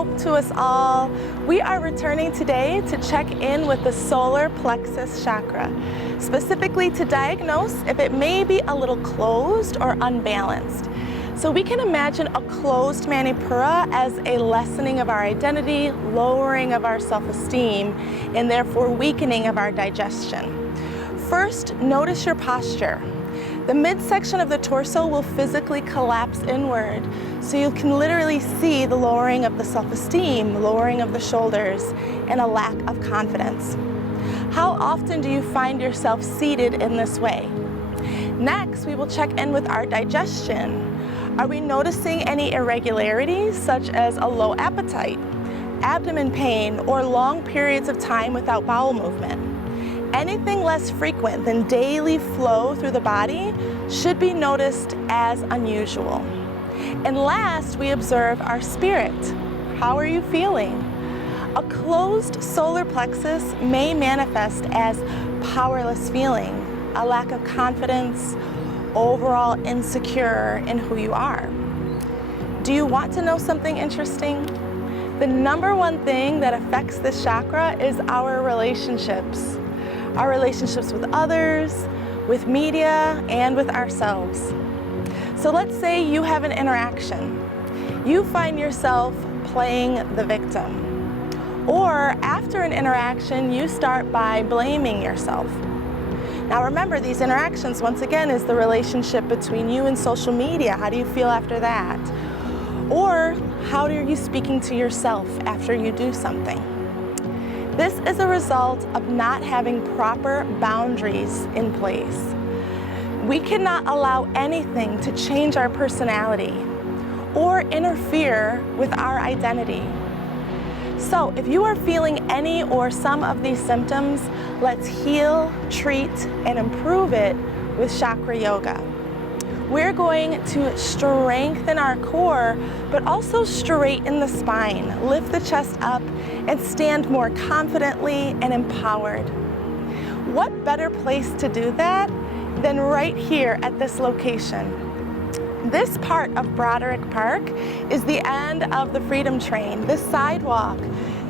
hope to us all. We are returning today to check in with the Solar Plexus Chakra, specifically to diagnose if it may be a little closed or unbalanced. So we can imagine a closed Manipura as a lessening of our identity, lowering of our self-esteem, and therefore weakening of our digestion. First, notice your posture. The midsection of the torso will physically collapse inward, so you can literally see the lowering of the self-esteem, lowering of the shoulders, and a lack of confidence. How often do you find yourself seated in this way? Next, we will check in with our digestion. Are we noticing any irregularities, such as a low appetite, abdomen pain, or long periods of time without bowel movement? Anything less frequent than daily flow through the body should be noticed as unusual. And last, we observe our spirit. How are you feeling? A closed solar plexus may manifest as powerless feeling, a lack of confidence, overall insecure in who you are. Do you want to know something interesting? The number one thing that affects this chakra is our relationships. Our relationships with others, with media, and with ourselves. So let's say you have an interaction. You find yourself playing the victim. Or after an interaction, you start by blaming yourself. Now remember, these interactions, once again, is the relationship between you and social media. How do you feel after that? Or how are you speaking to yourself after you do something? This is a result of not having proper boundaries in place. We cannot allow anything to change our personality or interfere with our identity. So if you are feeling any or some of these symptoms, let's heal, treat, and improve it with Chakra Yoga. We're going to strengthen our core, but also straighten the spine, lift the chest up, and stand more confidently and empowered. What better place to do that than right here at this location? This part of Broderick Park is the end of the Freedom Train. This sidewalk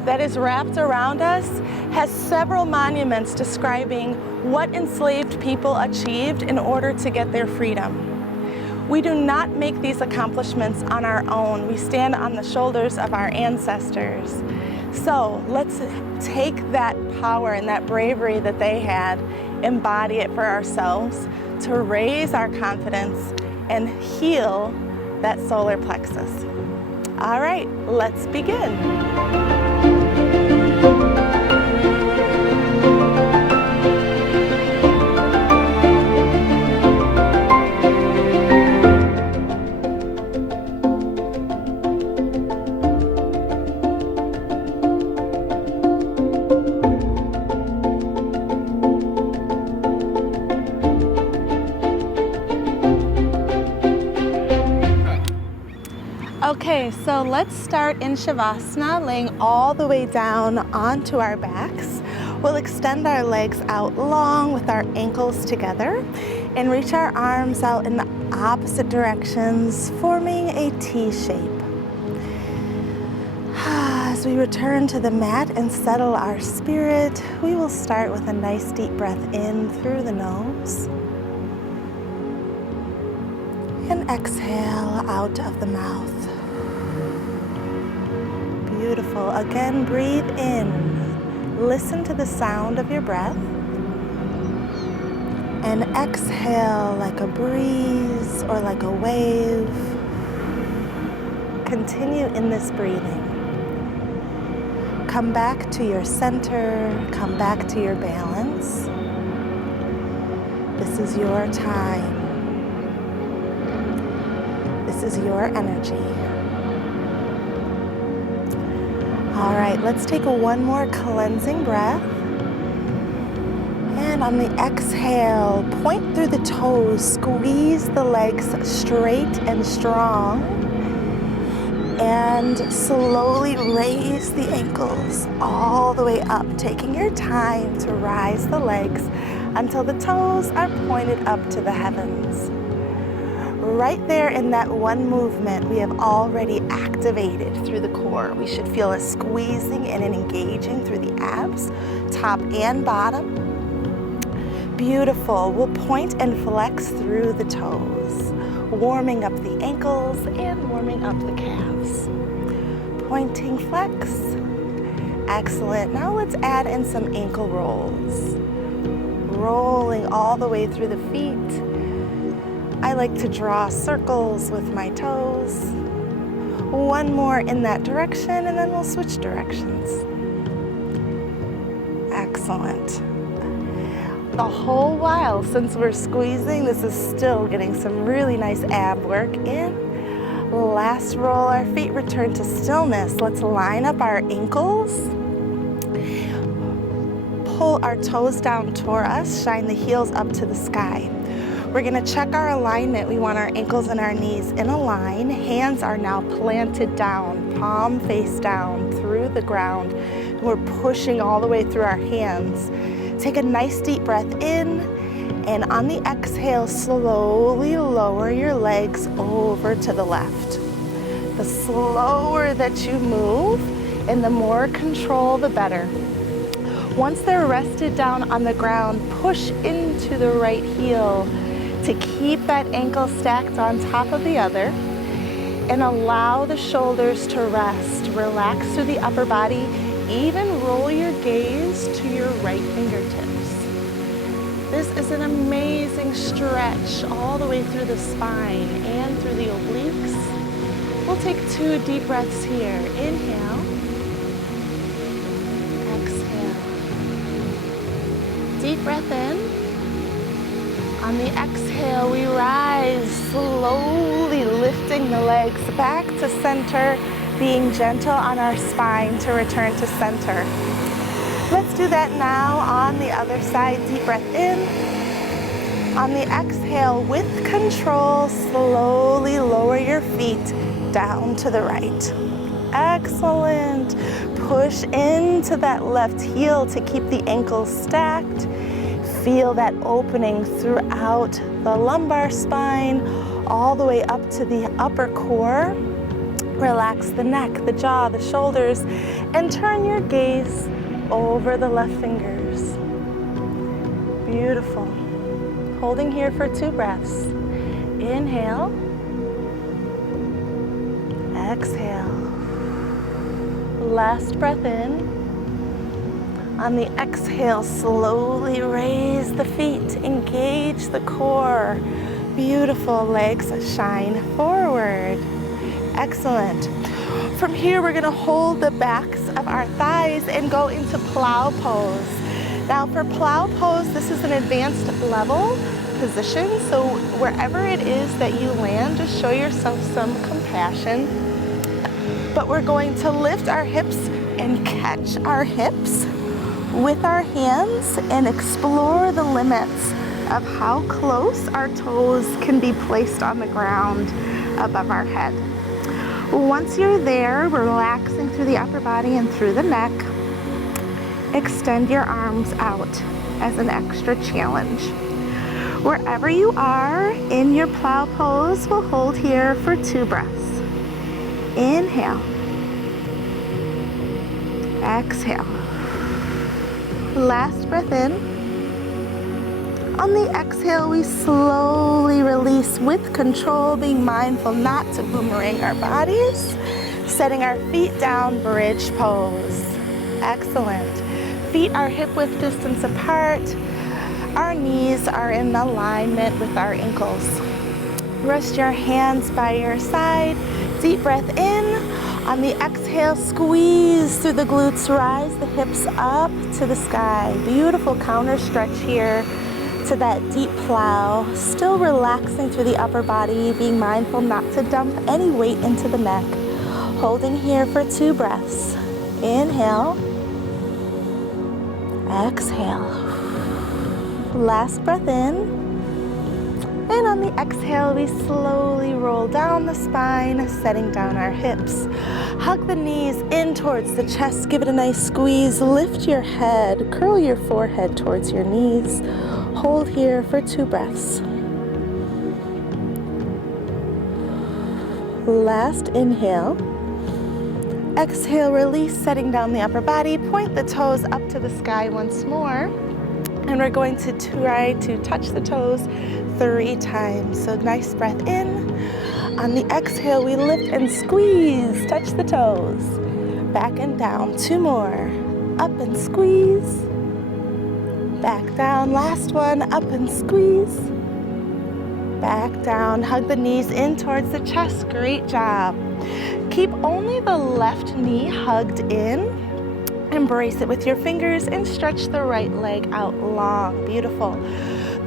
that is wrapped around us has several monuments describing what enslaved people achieved in order to get their freedom. We do not make these accomplishments on our own. We stand on the shoulders of our ancestors. So let's take that power and that bravery that they had, embody it for ourselves to raise our confidence and heal that solar plexus. All right, let's begin. Okay, so let's start in Shavasana, laying all the way down onto our backs. We'll extend our legs out long with our ankles together and reach our arms out in the opposite directions, forming a T shape. As we return to the mat and settle our spirit, we will start with a nice deep breath in through the nose and exhale out of the mouth. Beautiful. Again, breathe in. Listen to the sound of your breath. And exhale like a breeze or like a wave. Continue in this breathing. Come back to your center. Come back to your balance. This is your time. This is your energy. All right, let's take one more cleansing breath. And on the exhale, point through the toes, squeeze the legs straight and strong, and slowly raise the ankles all the way up, taking your time to rise the legs until the toes are pointed up to the heavens. Right there in that one movement, we have already activated through the core. We should feel a squeezing and an engaging through the abs, top and bottom. Beautiful. We'll point and flex through the toes, warming up the ankles and warming up the calves. Pointing, flex. Excellent. Now let's add in some ankle rolls. Rolling all the way through the feet. I like to draw circles with my toes. One more in that direction, and then we'll switch directions. Excellent. The whole while, since we're squeezing, this is still getting some really nice ab work in. Last roll, our feet return to stillness. Let's line up our ankles. Pull our toes down toward us, shine the heels up to the sky. We're gonna check our alignment. We want our ankles and our knees in a line. Hands are now planted down, palm face down through the ground. We're pushing all the way through our hands. Take a nice deep breath in, and on the exhale, slowly lower your legs over to the left. The slower that you move and the more control, the better. Once they're rested down on the ground, push into the right heel to keep that ankle stacked on top of the other, and allow the shoulders to rest. Relax through the upper body, even roll your gaze to your right fingertips. This is an amazing stretch all the way through the spine and through the obliques. We'll take 2 deep breaths here. Inhale, exhale. Deep breath in. On the exhale, we rise, slowly lifting the legs back to center, being gentle on our spine to return to center. Let's do that now on the other side. Deep breath in. On the exhale, with control, slowly lower your feet down to the right. Excellent. Push into that left heel to keep the ankles stacked. Feel that opening throughout the lumbar spine, all the way up to the upper core. Relax the neck, the jaw, the shoulders, and turn your gaze over the left fingers. Beautiful. Holding here for 2 breaths. Inhale. Exhale. Last breath in. On the exhale, slowly raise the feet, engage the core. Beautiful. Legs shine forward. Excellent. From here, we're gonna hold the backs of our thighs and go into plow pose. Now for plow pose, this is an advanced level position, so wherever it is that you land, just show yourself some compassion. But we're going to lift our hips and catch our hips with our hands and explore the limits of how close our toes can be placed on the ground above our head. Once you're there, relaxing through the upper body and through the neck, extend your arms out as an extra challenge. Wherever you are in your plow pose, we'll hold here for 2 breaths. Inhale. Exhale. Last breath in. On the exhale, we slowly release with control, being mindful not to boomerang our bodies. Setting our feet down, bridge pose. Excellent. Feet are hip width distance apart. Our knees are in alignment with our ankles. Rest your hands by your side. Deep breath in. On the exhale, squeeze through the glutes, rise the hips up to the sky. Beautiful counter stretch here to that deep plow. Still relaxing through the upper body, being mindful not to dump any weight into the neck. Holding here for 2 breaths. Inhale. Exhale. Last breath in. And on the exhale, we slowly roll down the spine, setting down our hips. Hug the knees in towards the chest. Give it a nice squeeze. Lift your head. Curl your forehead towards your knees. Hold here for 2 breaths. Last inhale. Exhale, release, setting down the upper body. Point the toes up to the sky once more. And we're going to try to touch the toes 3 times. So nice breath in. On the exhale, we lift and squeeze. Touch the toes. Back and down. 2 more. Up and squeeze. Back down. Last one. Up and squeeze. Back down. Hug the knees in towards the chest. Great job. Keep only the left knee hugged in. Embrace it with your fingers and stretch the right leg out long. Beautiful.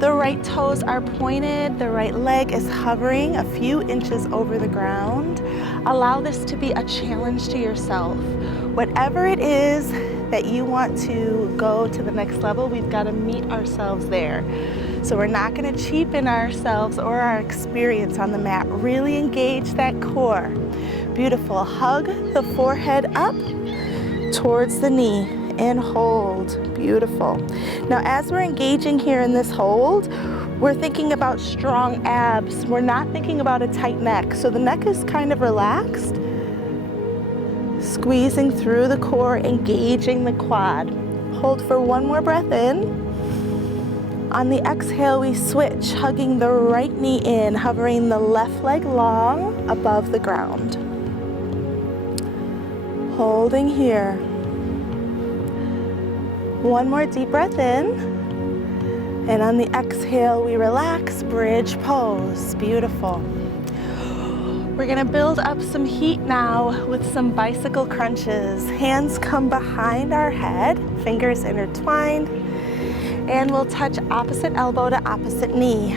The right toes are pointed. The right leg is hovering a few inches over the ground. Allow this to be a challenge to yourself. Whatever it is that you want to go to the next level, we've got to meet ourselves there. So we're not going to cheapen ourselves or our experience on the mat. Really engage that core. Beautiful. Hug the forehead up towards the knee and hold. Beautiful. Now as we're engaging here in this hold, we're thinking about strong abs. We're not thinking about a tight neck. So the neck is kind of relaxed. Squeezing through the core, engaging the quad. Hold for 1 more breath in. On the exhale, we switch, hugging the right knee in, hovering the left leg long above the ground. Holding here. 1 more deep breath in. And on the exhale, we relax, bridge pose. Beautiful. We're gonna build up some heat now with some bicycle crunches. Hands come behind our head, fingers intertwined, and we'll touch opposite elbow to opposite knee.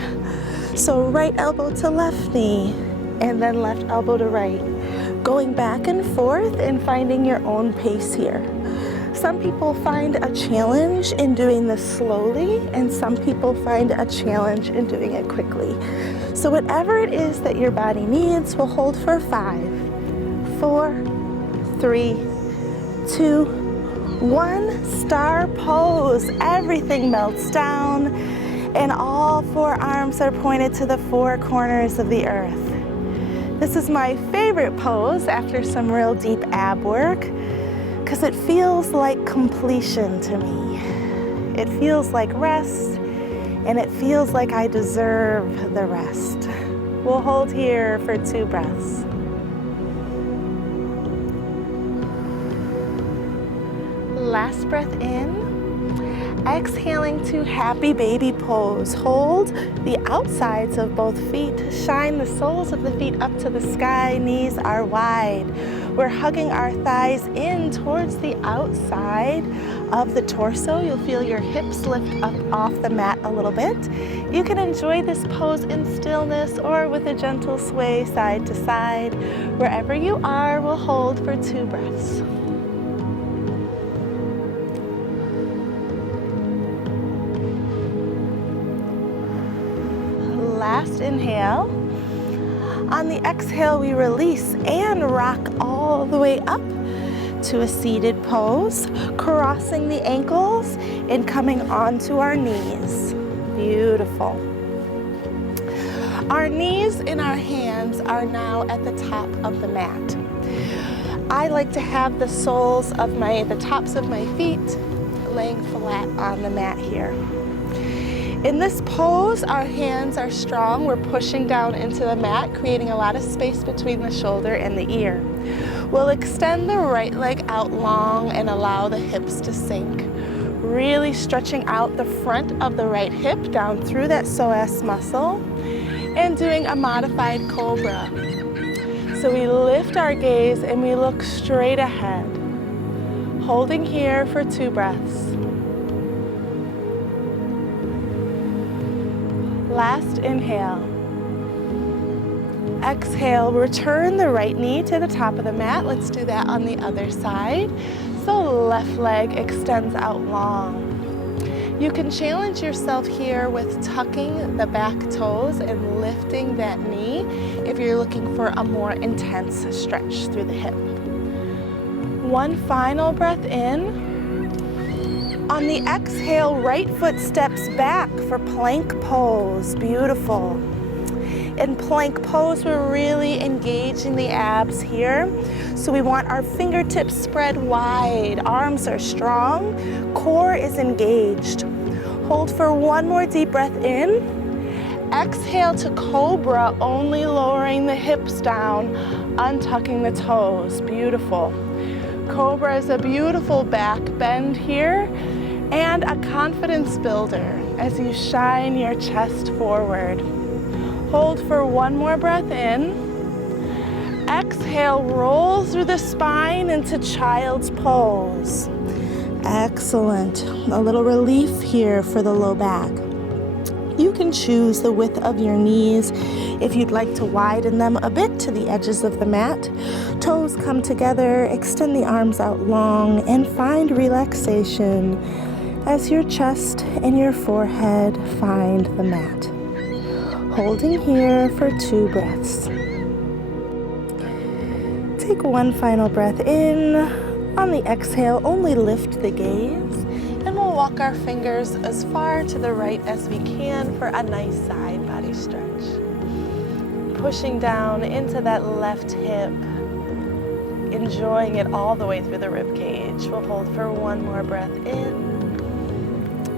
So right elbow to left knee, and then left elbow to right. Going back and forth and finding your own pace here. Some people find a challenge in doing this slowly, and some people find a challenge in doing it quickly. So whatever it is that your body needs, we'll hold for 5, 4, 3, 2, 1. Star pose. Everything melts down, and all 4 arms are pointed to the 4 corners of the earth. This is my favorite pose after some real deep ab work, because it feels like completion to me. It feels like rest, and it feels like I deserve the rest. We'll hold here for 2 breaths. Last breath in. Exhaling to happy baby pose. Hold the outsides of both feet. Shine the soles of the feet up to the sky. Knees are wide. We're hugging our thighs in towards the outside of the torso. You'll feel your hips lift up off the mat a little bit. You can enjoy this pose in stillness or with a gentle sway side to side. Wherever you are, we'll hold for 2 breaths. Last inhale. On the exhale, we release and rock all the way up to a seated pose, crossing the ankles and coming onto our knees. Beautiful. Our knees and our hands are now at the top of the mat. I like to have the tops of my feet laying flat on the mat here. In this pose, our hands are strong. We're pushing down into the mat, creating a lot of space between the shoulder and the ear. We'll extend the right leg out long and allow the hips to sink. Really stretching out the front of the right hip down through that psoas muscle and doing a modified cobra. So we lift our gaze and we look straight ahead, holding here for 2 breaths. Last inhale. Exhale, return the right knee to the top of the mat. Let's do that on the other side. So left leg extends out long. You can challenge yourself here with tucking the back toes and lifting that knee if you're looking for a more intense stretch through the hip. 1 final breath in. On the exhale, right foot steps back for plank pose. Beautiful. In plank pose, we're really engaging the abs here. So we want our fingertips spread wide, arms are strong, core is engaged. Hold for one more deep breath in. Exhale to cobra, only lowering the hips down, untucking the toes. Beautiful. Cobra is a beautiful back bend here and a confidence builder as you shine your chest forward. Hold for one more breath in. Exhale, roll through the spine into child's pose. Excellent. A little relief here for the low back. You can choose the width of your knees if you'd like to widen them a bit to the edges of the mat. Toes come together, extend the arms out long, and find relaxation as your chest and your forehead find the mat. Holding here for 2 breaths. Take one final breath in. On the exhale, only lift the gaze, and we'll walk our fingers as far to the right as we can for a nice side body stretch. Pushing down into that left hip, enjoying it all the way through the rib cage. We'll hold for one more breath in.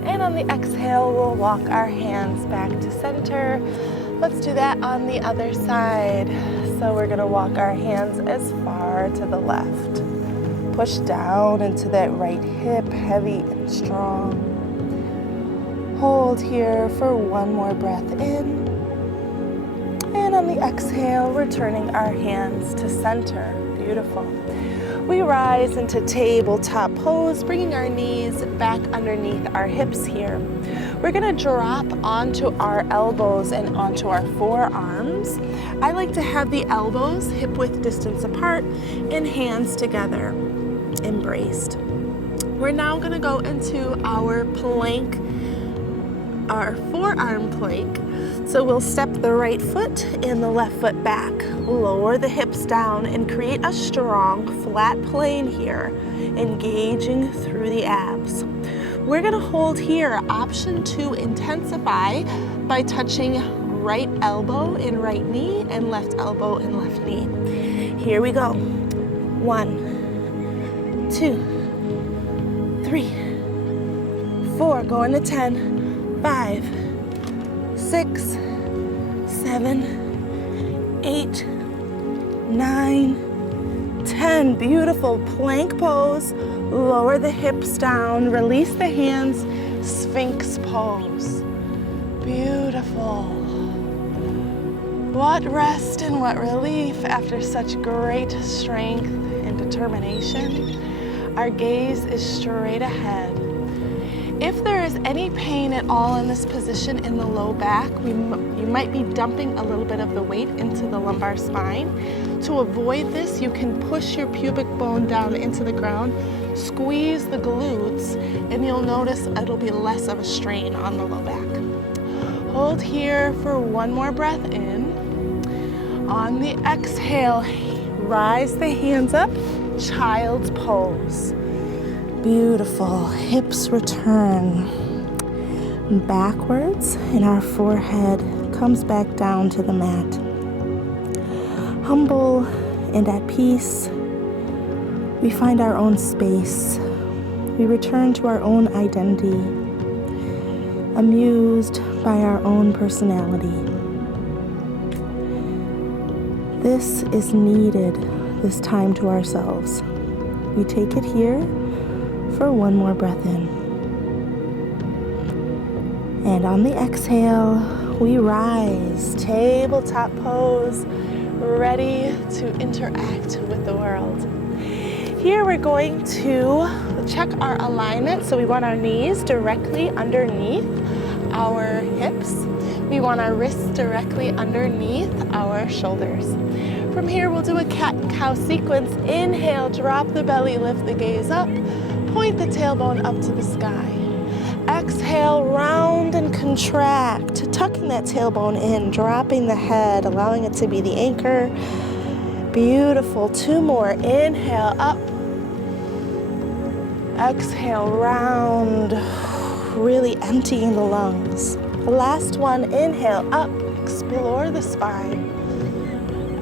And on the exhale, we'll walk our hands back to center. Let's do that on the other side. So we're gonna walk our hands as far to the left. Push down into that right hip, heavy and strong. Hold here for one more breath in. And on the exhale, returning our hands to center. Beautiful. We rise into tabletop pose, bringing our knees back underneath our hips here. We're gonna drop onto our elbows and onto our forearms. I like to have the elbows hip width distance apart and hands together, embraced. We're now gonna go into our plank, our forearm plank. So we'll step the right foot and the left foot back. Lower the hips down and create a strong flat plane here, engaging through the abs. We're gonna hold here, option to intensify by touching right elbow and right knee and left elbow and left knee. Here we go. 1, 2, 3, 4, going to 10, 5, 6, 7, 8, 9, 10. Beautiful plank pose. Lower the hips down, release the hands, Sphinx pose. Beautiful. What rest and what relief after such great strength and determination. Our gaze is straight ahead. If there is any pain at all in this position in the low back, you might be dumping a little bit of the weight into the lumbar spine. To avoid this, you can push your pubic bone down into the ground, squeeze the glutes, and you'll notice it'll be less of a strain on the low back. Hold here for one more breath in. On the exhale, rise the hands up, child's pose. Beautiful. Hips return backwards and our forehead comes back down to the mat. Humble and at peace, we find our own space. We return to our own identity, amused by our own personality. This is needed, this time to ourselves. We take it here for one more breath in. And on the exhale, we rise, tabletop pose, ready to interact with the world. Here we're going to check our alignment. So we want our knees directly underneath our hips. We want our wrists directly underneath our shoulders. From here, we'll do a cat and cow sequence. Inhale, drop the belly, lift the gaze up. Point the tailbone up to the sky. Exhale, round and contract, tucking that tailbone in, dropping the head, allowing it to be the anchor. Beautiful. 2 more. Inhale, up. Exhale, round, really emptying the lungs. The last one, inhale, up, explore the spine.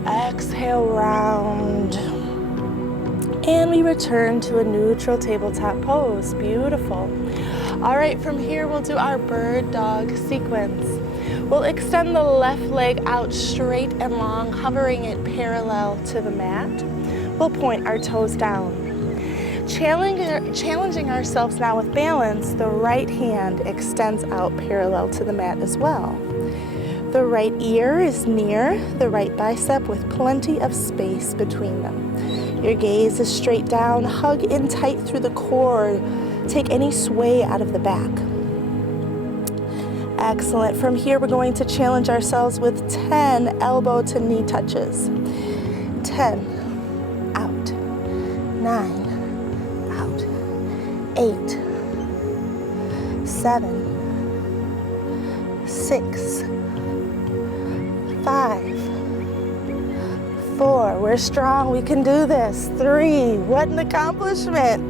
Exhale, round. And we return to a neutral tabletop pose. Beautiful. All right, from here we'll do our bird dog sequence. We'll extend the left leg out straight and long, hovering it parallel to the mat. We'll point our toes down. Challenging ourselves now with balance, the right hand extends out parallel to the mat as well. The right ear is near the right bicep with plenty of space between them. Your gaze is straight down, hug in tight through the core. Take any sway out of the back. Excellent. From here, we're going to challenge ourselves with 10 elbow to knee touches. 10, out. 9, out. 8, 7, 6, 5, 4, we're strong, we can do this. 3, what an accomplishment.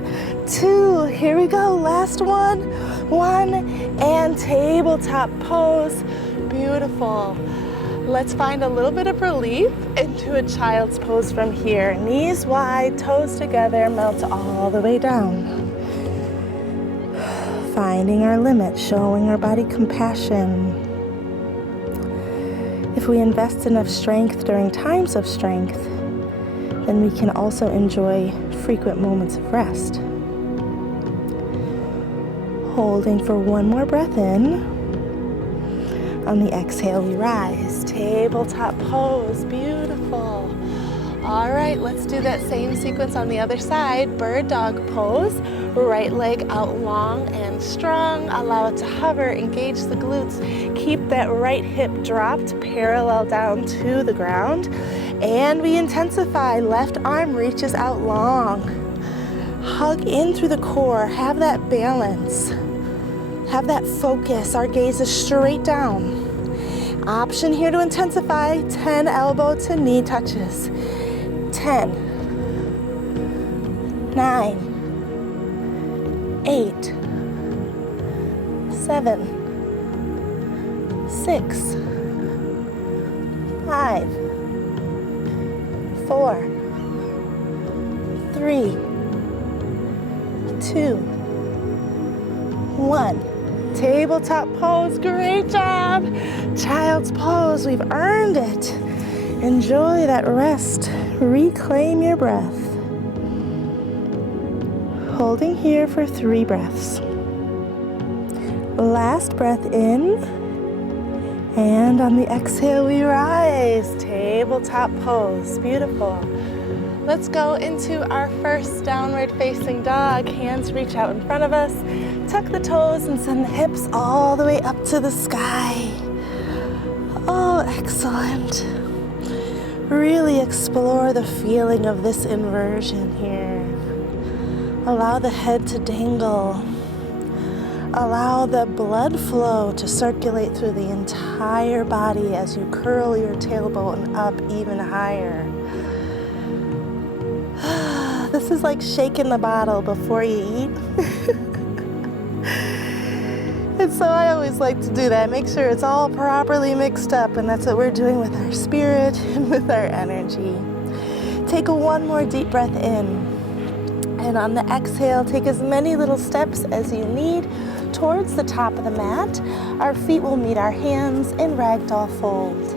2, here we go, last one. 1, and tabletop pose. Beautiful. Let's find a little bit of relief into a child's pose from here. Knees wide, toes together, melt all the way down. Finding our limit, showing our body compassion. If we invest enough strength during times of strength, then we can also enjoy frequent moments of rest. Holding for one more breath in. On the exhale, we rise. Tabletop pose, beautiful. All right, let's do that same sequence on the other side. Bird dog pose. Right leg out long and strong. Allow it to hover, engage the glutes. Keep that right hip dropped parallel down to the ground. And we intensify. Left arm reaches out long. Hug in through the core. Have that balance. Have that focus. Our gaze is straight down. Option here to intensify. 10 elbow to knee touches. 10, 9, 8, 7, 6, 5, 4, 3, 2, 1. Tabletop pose, great job. Child's pose, we've earned it. Enjoy that rest. Reclaim your breath. Holding here for 3 breaths. Last breath in. And on the exhale, we rise. Tabletop pose, beautiful. Let's go into our first downward facing dog. Hands reach out in front of us. Tuck the toes and send the hips all the way up to the sky. Oh, excellent. Really explore the feeling of this inversion here. Allow the head to dangle. Allow the blood flow to circulate through the entire body as you curl your tailbone up even higher. This is like shaking the bottle before you eat. And so I always like to do that. Make sure it's all properly mixed up, and that's what we're doing with our spirit and with our energy. Take one more deep breath in. And on the exhale, take as many little steps as you need towards the top of the mat. Our feet will meet our hands in ragdoll fold.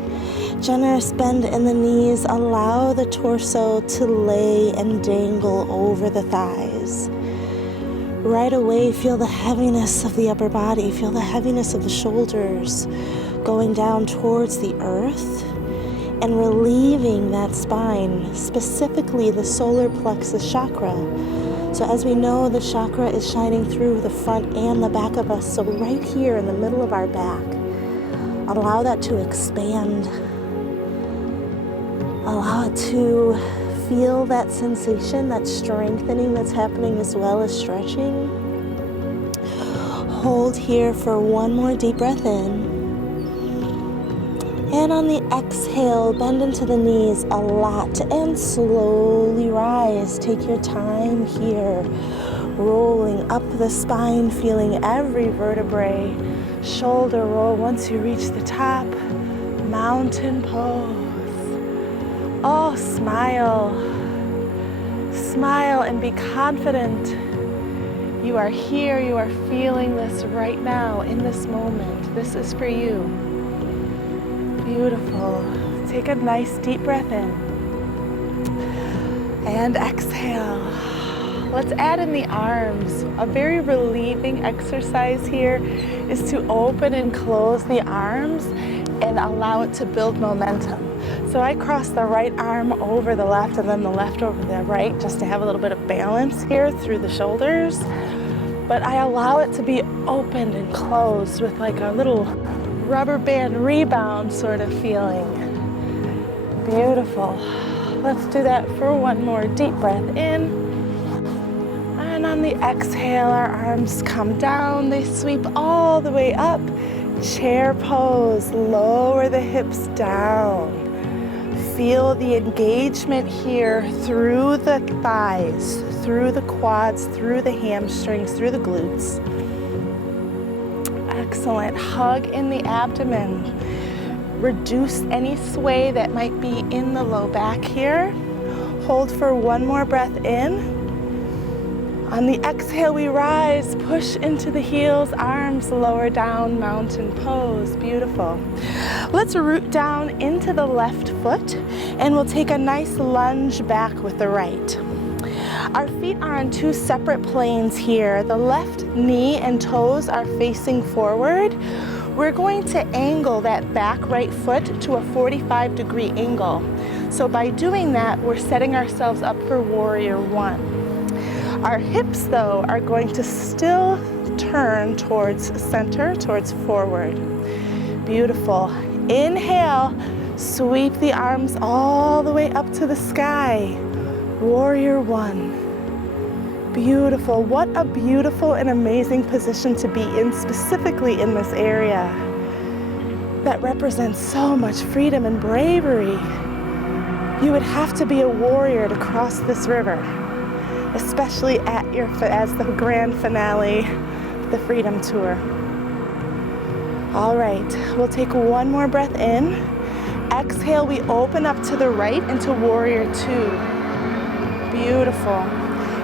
Generous bend in the knees. Allow the torso to lay and dangle over the thighs. Right away, feel the heaviness of the upper body. Feel the heaviness of the shoulders going down towards the earth and relieving that spine, specifically the Solar Plexus Chakra. So as we know, the chakra is shining through the front and the back of us. So right here in the middle of our back, allow that to expand. Allow it to feel that sensation, that strengthening that's happening as well as stretching. Hold here for one more deep breath in. And on the exhale, bend into the knees a lot and slowly rise. Take your time here. Rolling up the spine, feeling every vertebrae. Shoulder roll once you reach the top. mountain pose. Oh, smile. Smile and be confident. You are here, you are feeling this right now, in this moment. This is for you. Beautiful. Take a nice deep breath in. And exhale. Let's add in the arms. A very relieving exercise here is to open and close the arms and allow it to build momentum. So I cross the right arm over the left and then the left over the right just to have a little bit of balance here through the shoulders. But I allow it to be opened and closed with like a little rubber band rebound sort of feeling. Beautiful. Let's do that for one more deep breath in. And on the exhale, our arms come down. They sweep all the way up. Chair pose. Lower the hips down. Feel the engagement here through the thighs, through the quads, through the hamstrings, through the glutes. Excellent. Hug in the abdomen. Reduce any sway that might be in the low back here. Hold for one more breath in. On the exhale, we rise, push into the heels, arms lower down, mountain pose. Beautiful. Let's root down into the left foot, and we'll take a nice lunge back with the right. Our feet are on two separate planes here. The left knee and toes are facing forward. We're going to angle that back right foot to a 45-degree angle. So by doing that, we're setting ourselves up for warrior one. Our hips, though, are going to still turn towards center, towards forward. Beautiful. Inhale, sweep the arms all the way up to the sky. Warrior one. Beautiful. What a beautiful and amazing position to be in, specifically in this area. That represents so much freedom and bravery. You would have to be a warrior to cross this river, especially as the grand finale, the Freedom Tour. All right, we'll take one more breath in. Exhale, we open up to the right into warrior two. Beautiful.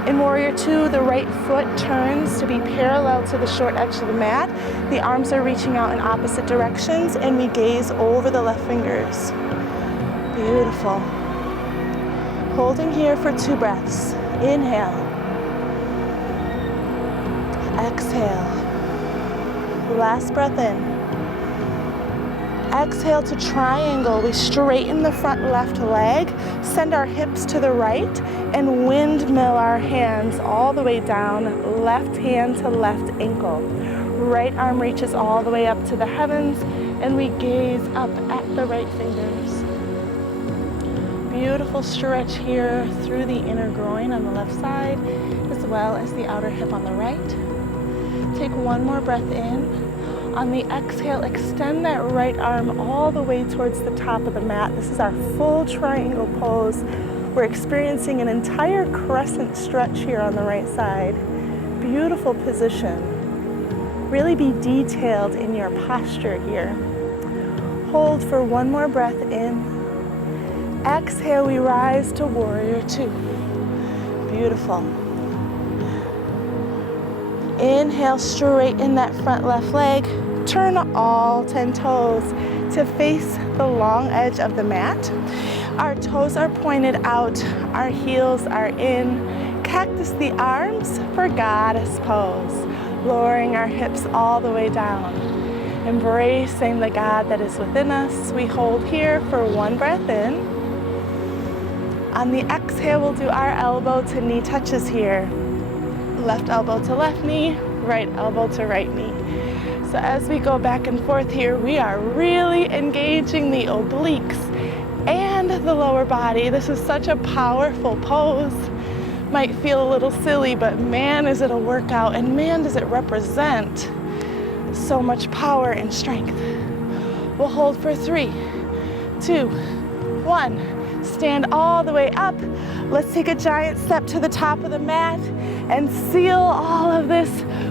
In warrior two, the right foot turns to be parallel to the short edge of the mat. The arms are reaching out in opposite directions, and we gaze over the left fingers. Beautiful. Holding here for 2 breaths. Inhale. Exhale. Last breath in. Exhale to triangle. We straighten the front left leg, send our hips to the right, and windmill our hands all the way down, left hand to left ankle. Right arm reaches all the way up to the heavens, and we gaze up at the right fingers. Beautiful stretch here through the inner groin on the left side, as well as the outer hip on the right. Take one more breath in. On the exhale, extend that right arm all the way towards the top of the mat. This is our full triangle pose. We're experiencing an entire crescent stretch here on the right side. Beautiful position. Really be detailed in your posture here. Hold for one more breath in. Exhale, we rise to warrior two. Beautiful. Inhale, straighten that front left leg. Turn all 10 toes to face the long edge of the mat. Our toes are pointed out, our heels are in. Cactus the arms for goddess pose. Lowering our hips all the way down. Embracing the God that is within us. We hold here for one breath in. On the exhale, we'll do our elbow to knee touches here. Left elbow to left knee, right elbow to right knee. So as we go back and forth here, we are really engaging the obliques and the lower body. This is such a powerful pose. Might feel a little silly, but man, is it a workout, and man, does it represent so much power and strength. We'll hold for 3, 2, 1. Stand all the way up. Let's take a giant step to the top of the mat and seal all of this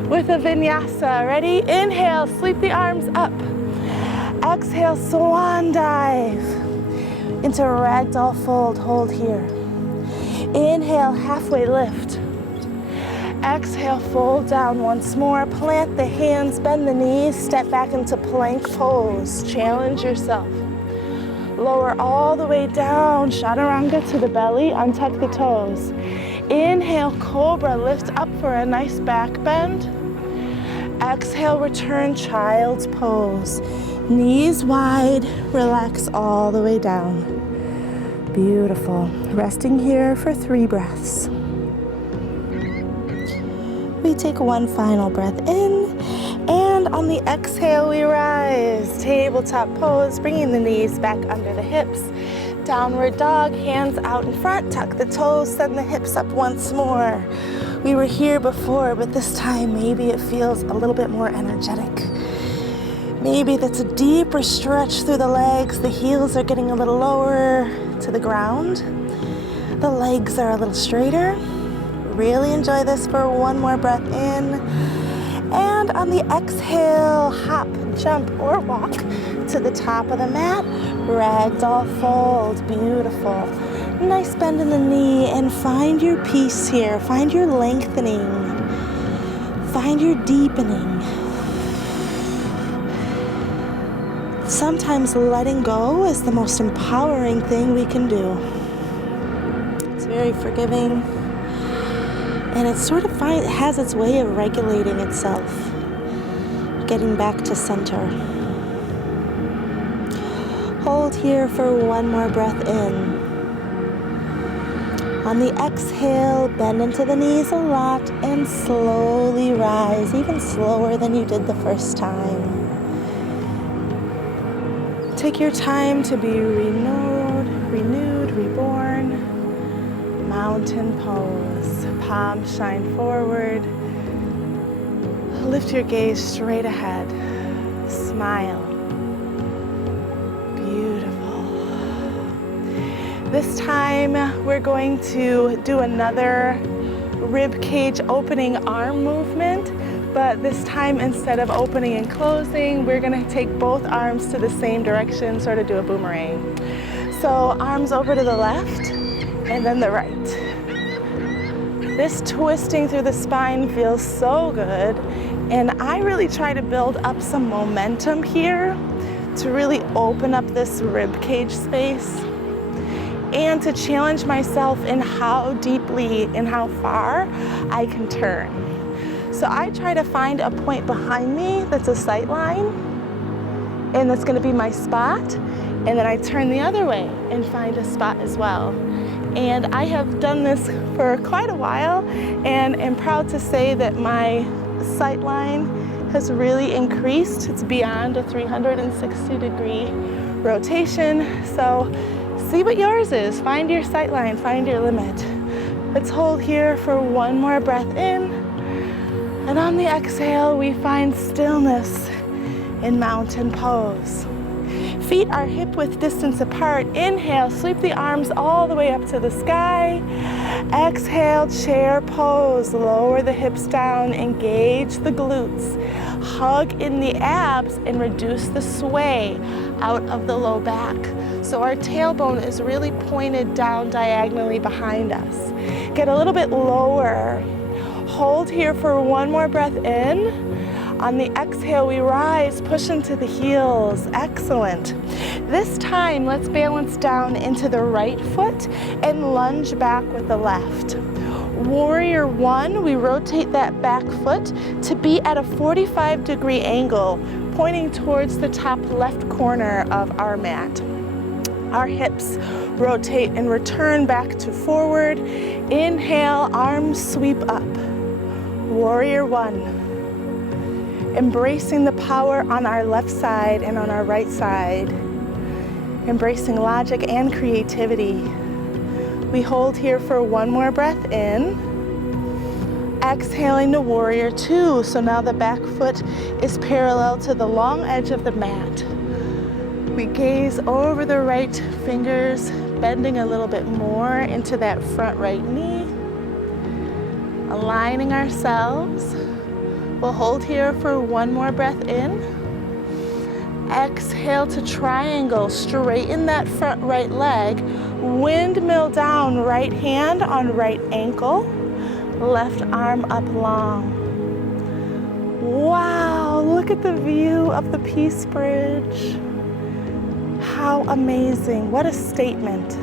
with a vinyasa. Ready? Inhale, sweep the arms up. Exhale, swan dive into ragdoll fold. Hold here. Inhale, halfway lift. Exhale, fold down once more. Plant the hands, bend the knees, step back into plank pose. Challenge yourself. Lower all the way down, chaturanga to the belly, untuck the toes. Inhale, cobra, lift up for a nice back bend. Exhale, return child's pose. Knees wide, relax all the way down. Beautiful. Resting here for 3 breaths. We take one final breath in, and on the exhale, we rise. Tabletop pose, bringing the knees back under the hips. Downward dog, hands out in front, tuck the toes, send the hips up once more. We were here before, but this time maybe it feels a little bit more energetic. Maybe that's a deeper stretch through the legs. The heels are getting a little lower to the ground. The legs are a little straighter. Really enjoy this for one more breath in. And on the exhale, hop, jump, or walk to the top of the mat. Ragdoll fold, beautiful. Nice bend in the knee, and find your peace here. Find your lengthening. Find your deepening. Sometimes letting go is the most empowering thing we can do. It's very forgiving. And it sort of has its way of regulating itself, getting back to center. Hold here for one more breath in. On the exhale, bend into the knees a lot and slowly rise, even slower than you did the first time. Take your time to be renewed, reborn. Mountain pose. Palms shine forward. Lift your gaze straight ahead. Smile. Beautiful. This time we're going to do another rib cage opening arm movement, but this time instead of opening and closing, we're going to take both arms to the same direction, sort of do a boomerang. So arms over to the left and then the right. This twisting through the spine feels so good, and I really try to build up some momentum here to really open up this rib cage space and to challenge myself in how deeply and how far I can turn. So I try to find a point behind me that's a sight line, and that's going to be my spot, and then I turn the other way and find a spot as well. And I have done this for quite a while, and am proud to say that my sight line has really increased. It's beyond a 360-degree rotation. So see what yours is. Find your sight line, find your limit. Let's hold here for one more breath in. And on the exhale, we find stillness in mountain pose. Feet are hip-width distance apart. Inhale, sweep the arms all the way up to the sky. Exhale, chair pose. Lower the hips down, engage the glutes. Hug in the abs and reduce the sway out of the low back. So our tailbone is really pointed down diagonally behind us. Get a little bit lower. Hold here for one more breath in. On the exhale, we rise, push into the heels. Excellent. This time, let's balance down into the right foot and lunge back with the left. Warrior one, we rotate that back foot to be at a 45-degree angle, pointing towards the top left corner of our mat. Our hips rotate and return back to forward. Inhale, arms sweep up. Warrior one. Embracing the power on our left side and on our right side. Embracing logic and creativity. We hold here for one more breath in. Exhaling to warrior two. So now the back foot is parallel to the long edge of the mat. We gaze over the right fingers, bending a little bit more into that front right knee. Aligning ourselves. We'll hold here for one more breath in. Exhale to triangle. Straighten that front right leg. Windmill down, right hand on right ankle. Left arm up long. Wow, look at the view of the Peace Bridge. How amazing. What a statement.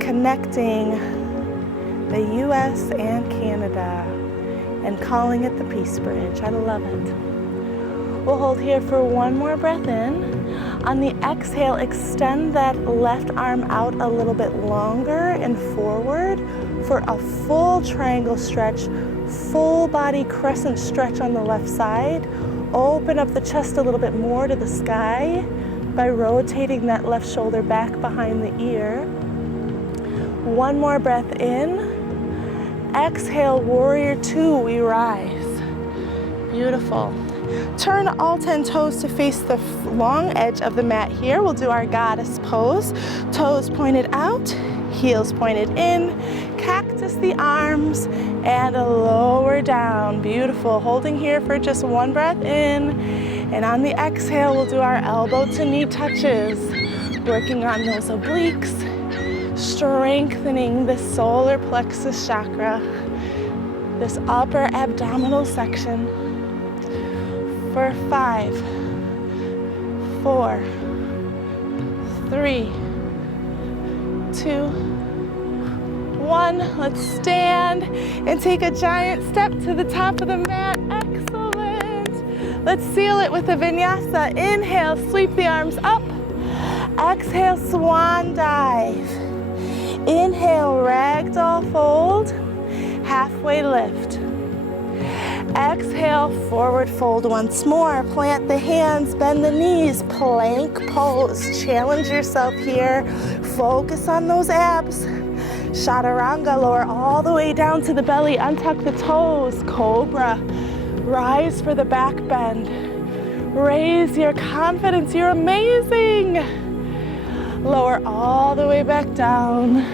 Connecting the US and Canada and calling it the Peace Bridge. I love it. We'll hold here for one more breath in. On the exhale, extend that left arm out a little bit longer and forward for a full triangle stretch, full body crescent stretch on the left side. Open up the chest a little bit more to the sky by rotating that left shoulder back behind the ear. One more breath in. Exhale, warrior two, we rise. Beautiful. Turn all 10 toes to face the long edge of the mat here. We'll do our goddess pose. Toes pointed out, heels pointed in. Cactus the arms and lower down. Beautiful. Holding here for just one breath in. And on the exhale, we'll do our elbow to knee touches. Working on those obliques. Strengthening the solar plexus chakra, this upper abdominal section, for 5, 4, 3, 2, 1. Let's stand and take a giant step to the top of the mat. Excellent. Let's seal it with a vinyasa. Inhale, sweep the arms up. Exhale, swan dive. Inhale, ragdoll fold, halfway lift. Exhale, forward fold once more. Plant the hands, bend the knees, plank pose. Challenge yourself here. Focus on those abs. Chaturanga, lower all the way down to the belly. Untuck the toes. Cobra, rise for the back bend. Raise your confidence, you're amazing. Lower all the way back down.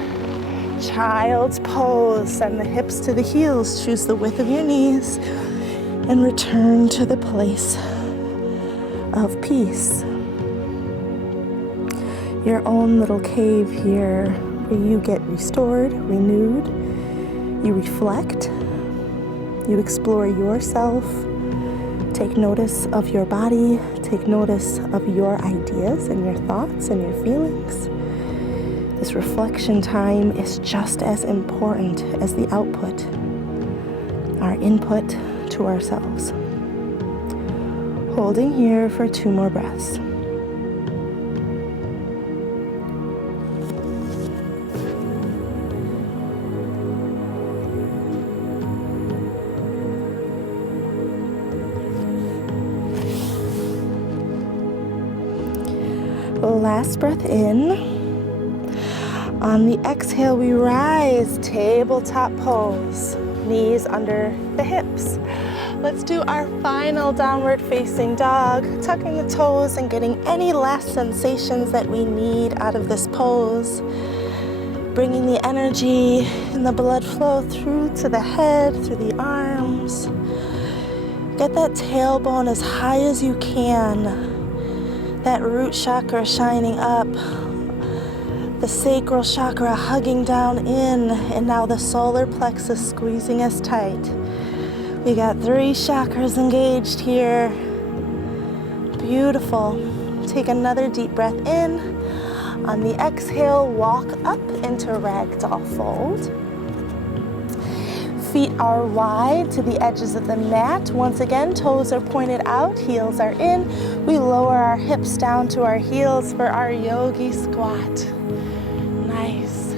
Child's pose. Send the hips to the heels. Choose the width of your knees. And return to the place of peace. Your own little cave here where you get restored, renewed. You reflect. You explore yourself. Take notice of your body. Take notice of your ideas and your thoughts and your feelings. This reflection time is just as important as the output, our input to ourselves. Holding here for 2 more breaths. Last breath in. On the exhale, we rise, tabletop pose, knees under the hips. Let's do our final downward facing dog, tucking the toes and getting any last sensations that we need out of this pose. Bringing the energy and the blood flow through to the head, through the arms. Get that tailbone as high as you can. That root chakra shining up. The sacral chakra hugging down in, and now the solar plexus squeezing us tight. We got 3 chakras engaged here. Beautiful. Take another deep breath in. On the exhale, walk up into ragdoll fold. Feet are wide to the edges of the mat. Once again, toes are pointed out, heels are in. We lower our hips down to our heels for our yogi squat. Nice.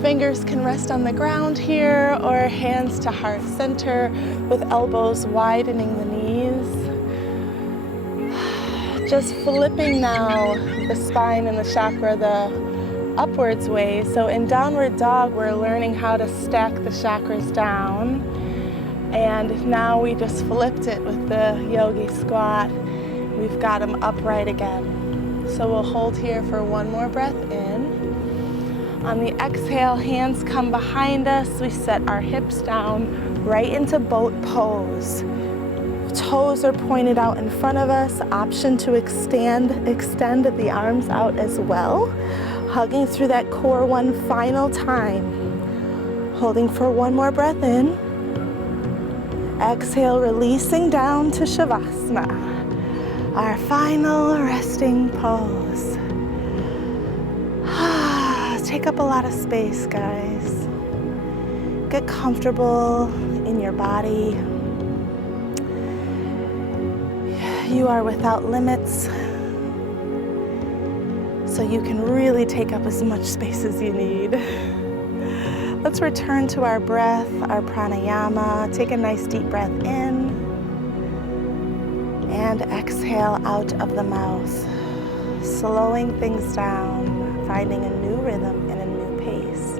Fingers can rest on the ground here or hands to heart center with elbows widening the knees. Just flipping now the spine and the chakra the upwards way. So in downward dog, we're learning how to stack the chakras down. And now we just flipped it with the yogi squat. We've got them upright again. So we'll hold here for 1 more breath in. On the exhale, hands come behind us. We set our hips down right into boat pose. toes are pointed out in front of us. Option to extend the arms out as well. Hugging through that core one final time. Holding for one more breath in. Exhale, releasing down to Shavasana. Our final resting pose. Take up a lot of space, guys. Get comfortable in your body. You are without limits, so you can really take up as much space as you need. Let's return to our breath, our pranayama. Take a nice deep breath in and exhale out of the mouth, slowing things down, finding a new rhythm and a new pace.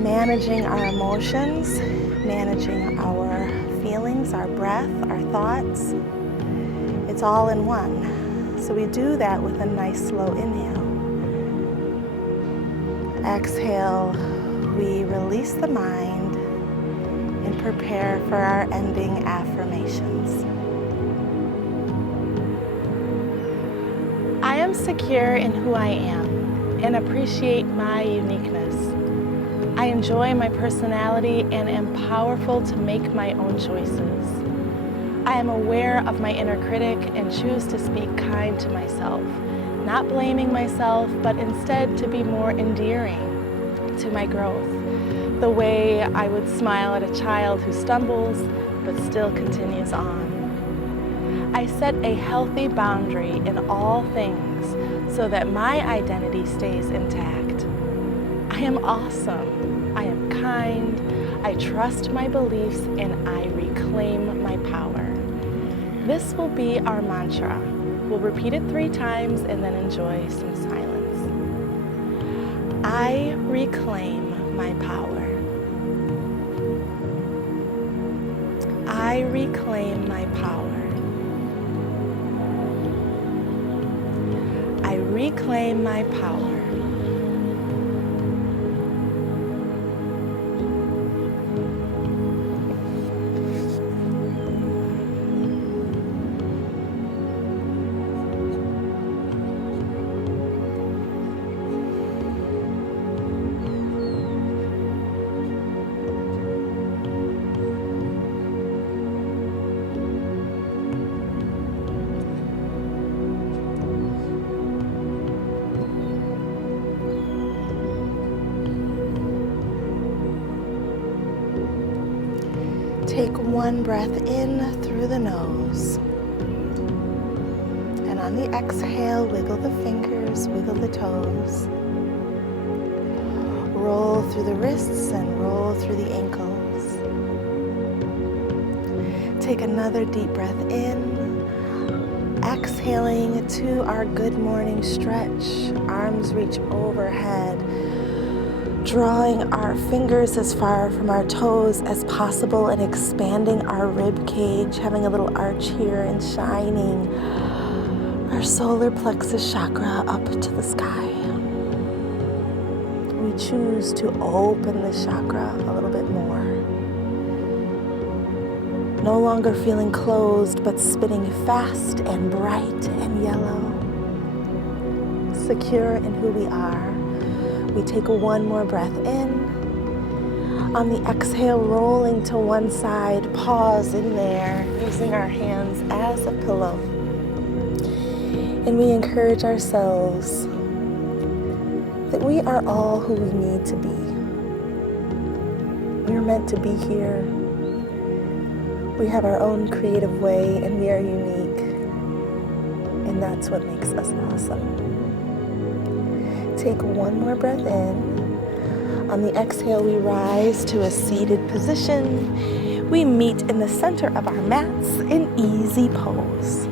Managing our emotions, managing our feelings, our breath, our thoughts. It's all in one. So we do that with a nice slow inhale. Exhale, we release the mind and prepare for our ending affirmations. I am secure in who I am and appreciate my uniqueness. I enjoy my personality and am powerful to make my own choices. I am aware of my inner critic and choose to speak kind to myself, not blaming myself, but instead to be more endearing to my growth, the way I would smile at a child who stumbles but still continues on. I set a healthy boundary in all things so that my identity stays intact. I am awesome, I am kind, I trust my beliefs, and I reclaim my power. This will be our mantra. We'll repeat it 3 times and then enjoy some silence. I reclaim my power. I reclaim my power. I reclaim my power. Take one breath in through the nose. And on the exhale, wiggle the fingers, wiggle the toes. Roll through the wrists and roll through the ankles. Take another deep breath in. Exhaling to our good morning stretch. Arms reach overhead. Drawing our fingers as far from our toes as possible and expanding our rib cage, having a little arch here and shining our solar plexus chakra up to the sky. We choose to open the chakra a little bit more. No longer feeling closed, but spinning fast and bright and yellow. Secure in who we are. We take one more breath in. On the exhale, rolling to one side, pause in there, using our hands as a pillow. And we encourage ourselves that we are all who we need to be. We are meant to be here. We have our own creative way and we are unique. And that's what makes us awesome. Take one more breath in. On the exhale, we rise to a seated position. We meet in the center of our mats in easy pose.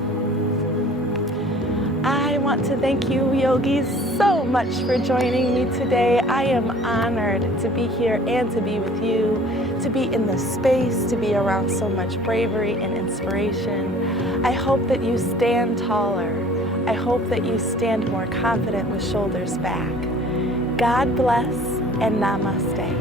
I want to thank you, yogis, so much for joining me today. I am honored to be here and to be with you, to be in this space, to be around so much bravery and inspiration. I hope that you stand taller. I hope that you stand more confident with shoulders back. God bless and namaste.